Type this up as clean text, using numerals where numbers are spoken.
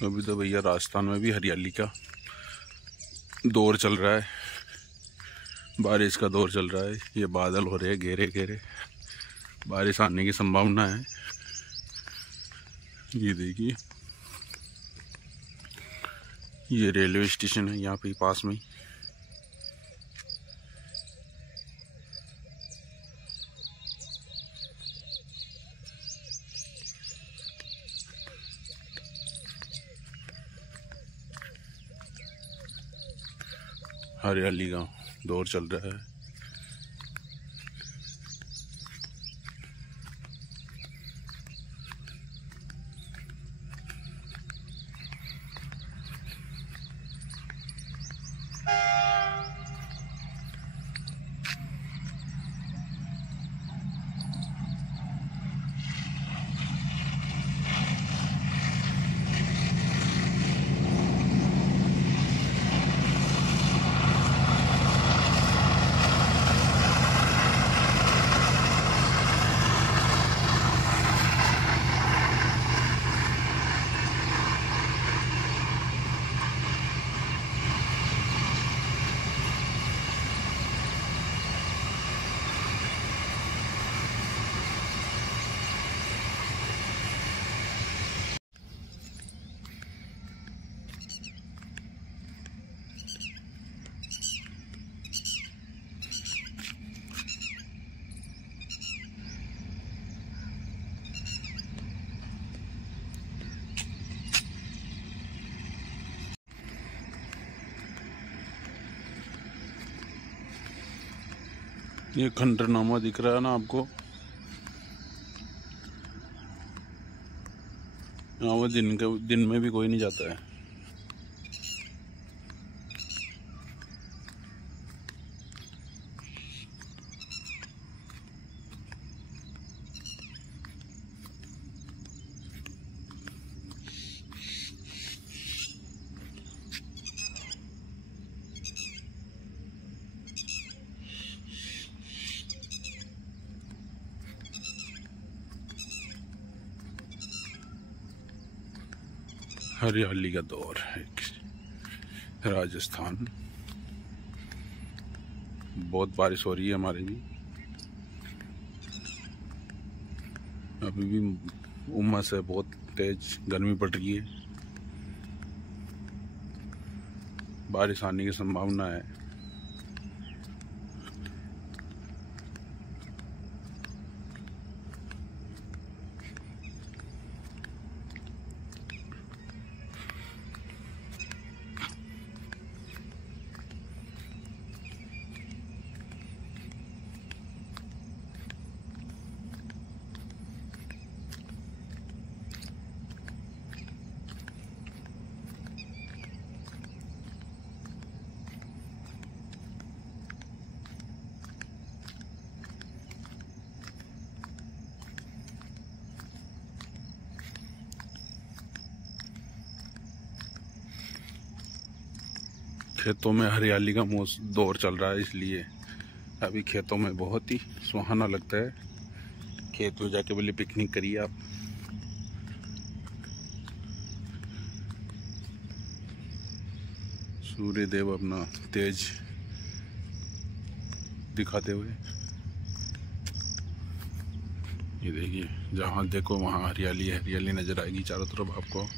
अभी तो भैया राजस्थान में भी हरियाली का दौर चल रहा है, बारिश का दौर चल रहा है। ये बादल हो रहे हैं घेरे घेरे, बारिश आने की संभावना है। ये देखिए, ये रेलवे स्टेशन है यहाँ पे पास में। हरियाली का दौर चल रहा है। ये खंडरनामा दिख रहा है ना आपको, यहाँ वो दिन में भी कोई नहीं जाता है। हरियाली का दौर है राजस्थान। बहुत बारिश हो रही है हमारे भी। अभी भी उमस है, बहुत तेज गर्मी पड़ रही है। बारिश आने की संभावना है। खेतों में हरियाली का दौर चल रहा है, इसलिए अभी खेतों में बहुत ही सुहाना लगता है। खेत में जाके बोले पिकनिक करिए आप। सूर्य देव अपना तेज दिखाते हुए, ये देखिए, जहाँ देखो वहाँ हरियाली हरियाली नजर आएगी चारों तरफ आपको।